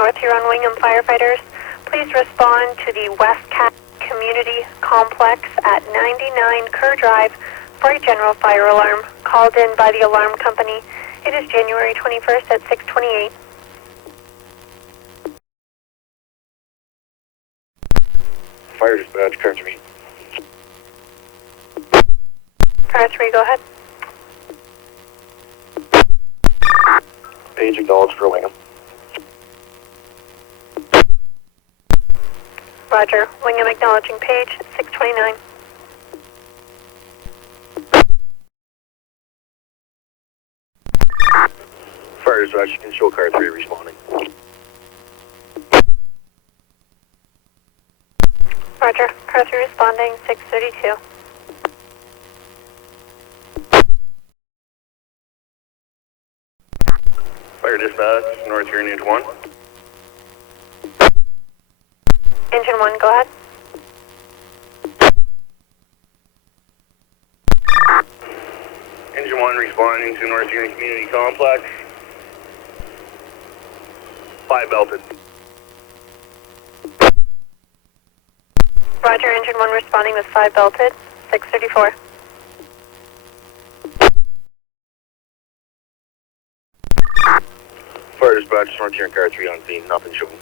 North Huron Wingham firefighters. Please respond to the Wescast Community Complex at 99 Kerr Drive for a general fire alarm called in by the alarm company. It is January 21st at 6:28. Fire dispatch, car 3. Car 3, go ahead. Page acknowledged for Wingham. Roger. Wingham acknowledging page 629. Fire dispatch, you can show car 3 responding. Roger. Car 3 responding 632. Fire dispatch, North Huron Engine 1. Engine 1, go ahead. Engine 1 responding to North Huron Community Complex. 5 belted. Roger. Engine 1 responding with 5 belted 634. Fire dispatch, North Huron car 3 on scene, nothing showing.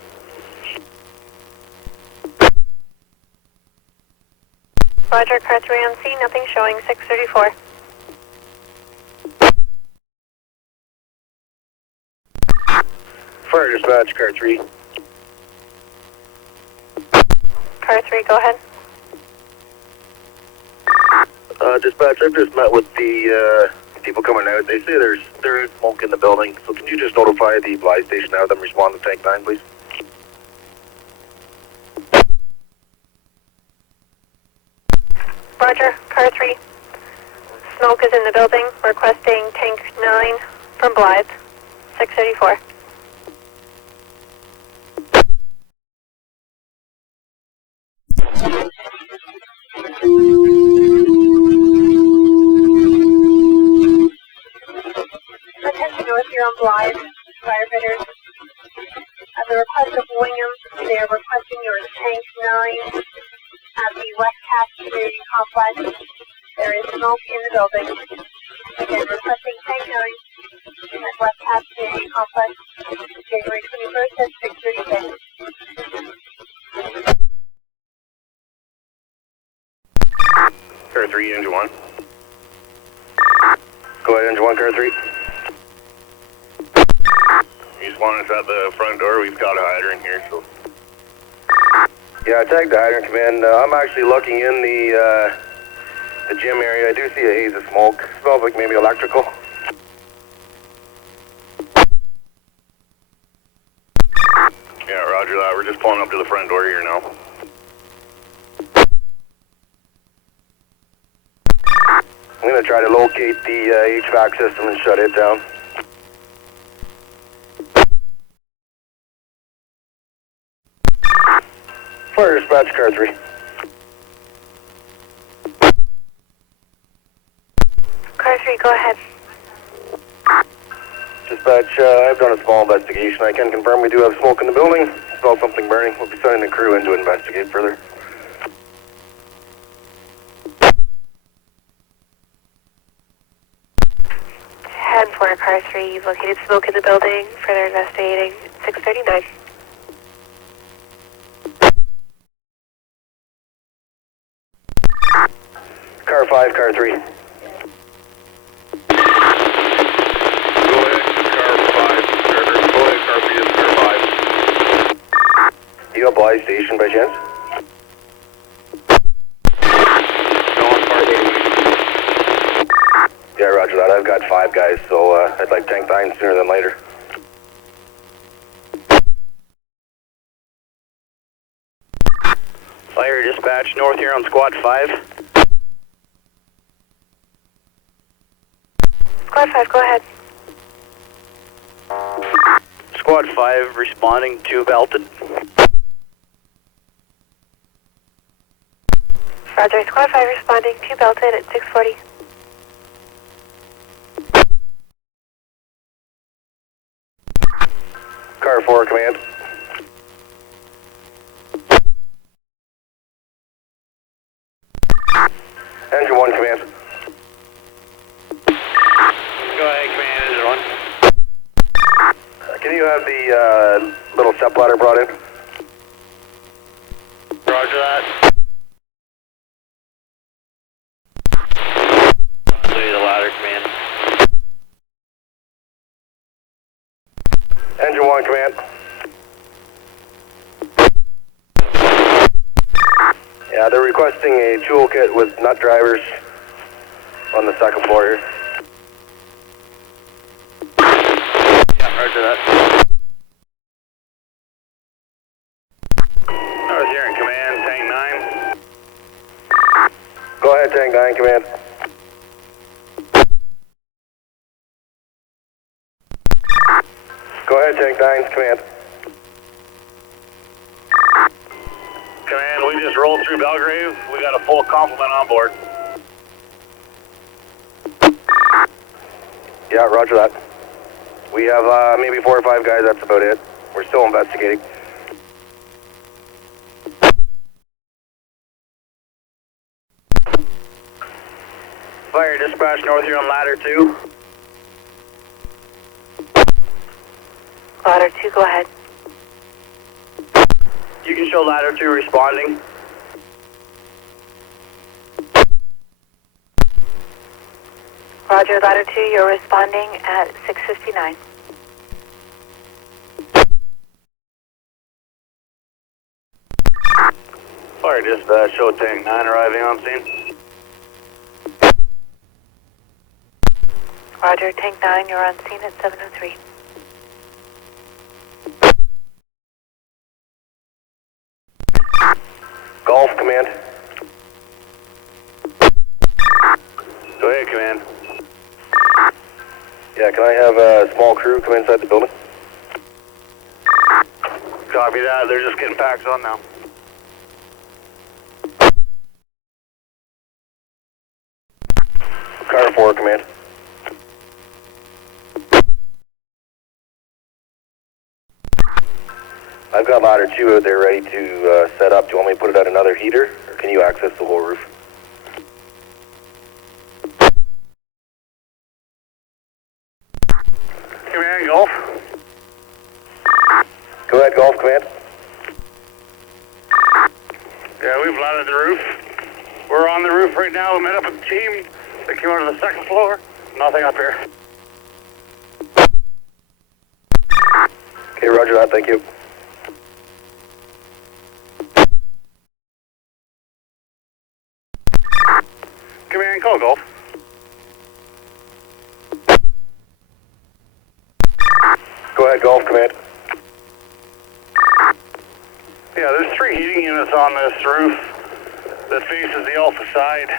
Roger. Car 3 on scene, nothing showing 634. Fire dispatch, car 3. Car 3, go ahead. Dispatch, I've just met with the people coming out. They say there is smoke in the building, so can you just notify the Blyth station now, them respond to tank 9, please? Roger. Car 3. Smoke is in the building. Requesting tank 9 from Blyth 634. Attention North Huron Blyth firefighters. At the request of Wingham, they are requesting your tank 9 at the Wescast Community Complex. There is smoke in the building. Again, requesting tank 9 at Wescast Community Complex, January 21st at 6:36. Car 3, engine 1. Go ahead, engine 1, car 3. You just want us at the front door, we've got a hydrant here, so. Yeah, I tagged the hydrant command. I'm actually looking in the gym area. I do see a haze of smoke. Smells like maybe electrical. Yeah, roger that. We're just pulling up to the front door here now. I'm going to try to locate the HVAC system and shut it down. Fire dispatch, car 3. Car 3, go ahead. Dispatch, I've done a small investigation. I can confirm we do have smoke in the building. Smell something burning. We'll be sending the crew in to investigate further. 10-4, car 3, you've located smoke in the building. Further investigating 639. Car 5, car 3. Go ahead, car 5. Go ahead, car 3 is car 5. You got Blyth station by chance? No, I'm parking. Yeah, roger that. I've got 5 guys, so I'd like tank 9 sooner than later. Fire dispatch, North Huron squad 5. Squad 5, go ahead. Squad 5 responding to belted. Roger. Squad 5 responding to belted at 640. Car 4, command. step ladder brought in. Roger that. The ladder command. Engine 1 command. Yeah, they're requesting a toolkit with nut drivers on the second floor here. Yeah, roger that. North Huron command, tank 9. Go ahead, Tank 9 command. Go ahead, Tank 9 command. Command, we just rolled through Belgrave. We got a full complement on board. Yeah, roger that. We have maybe 4 or 5 guys, that's about it. We're still investigating. Fire dispatch North Huron ladder 2. Ladder 2, go ahead. You can show ladder 2 responding. Roger, ladder 2, you're responding at 6:59. Fire dispatch, show tank 9 arriving on scene. Roger, tank 9, you're on scene at 7:03. Golf command. Go ahead, command. Yeah, can I have a small crew come inside the building? Copy that, they're just getting packs on now. Car 4 command. I've got ladder 2 out there ready to set up. Do you want me to put it at another heater, or can you access the whole roof? Command, Golf. Go ahead, Golf command. Yeah, we've landed the roof. We're on the roof right now. We met up with the team. They came out of the second floor. Nothing up here. Okay, roger that, thank you. Command, call Golf. Go ahead, Golf command. Yeah, there's 3 heating units on this roof that faces the alpha side.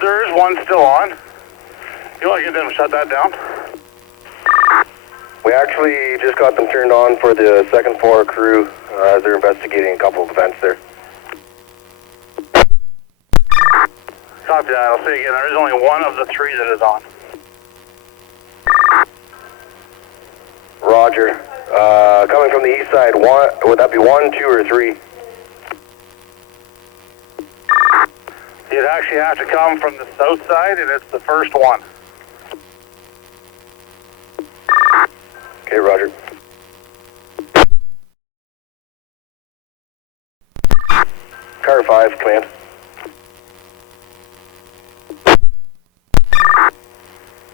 There is one still on. You want to get them to shut that down? We actually just got them turned on for the second floor crew as they're investigating a couple of events there. Copy that. I'll say again, there is only one of the 3 that is on. Roger. Coming from the east side, would that be 1, 2, or 3? You'd actually have to come from the south side, and it's the first one. Okay, roger. Car 5, command.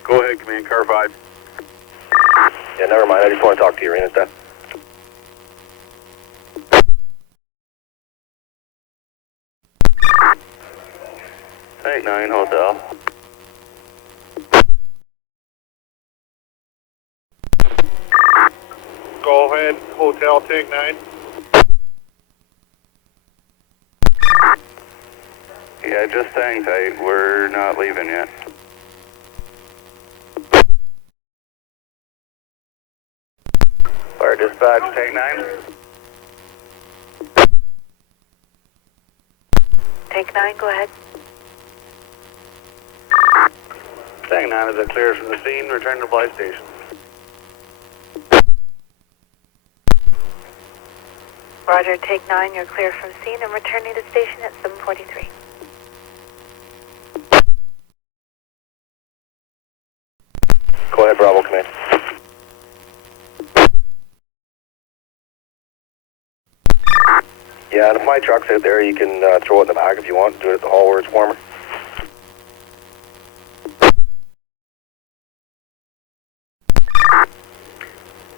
Go ahead, command, car 5. Yeah, never mind, I just want to talk to you, Rena. Tank 9, hotel. Go ahead, hotel, tank 9. Yeah, just hang tight. We're not leaving yet. Fire dispatch, tank 9. Tank 9, go ahead. Tank 9 is clear from the scene. Return to Blyth station. Roger, take 9, you're clear from scene and returning to station at 7:43. Go ahead, Bravo command. Yeah, and if my truck's out there, you can throw it in the back if you want. Do it at the hall where it's warmer.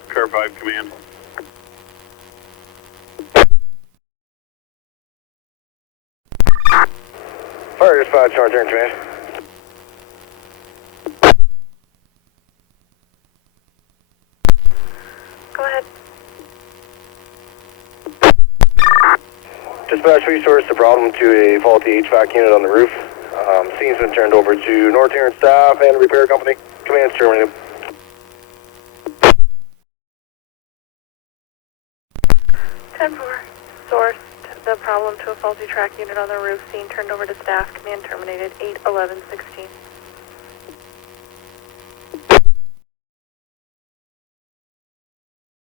Car 5 command. Fire dispatch, Northern Command. Go ahead. Dispatch resource the problem to a faulty HVAC unit on the roof. Scene's been turned over to North Huron staff and repair company. Command's terminated. 10-4. Sourced the problem to a faulty track unit on the roof. Scene turned over to staff. Command terminated. 8-11-16.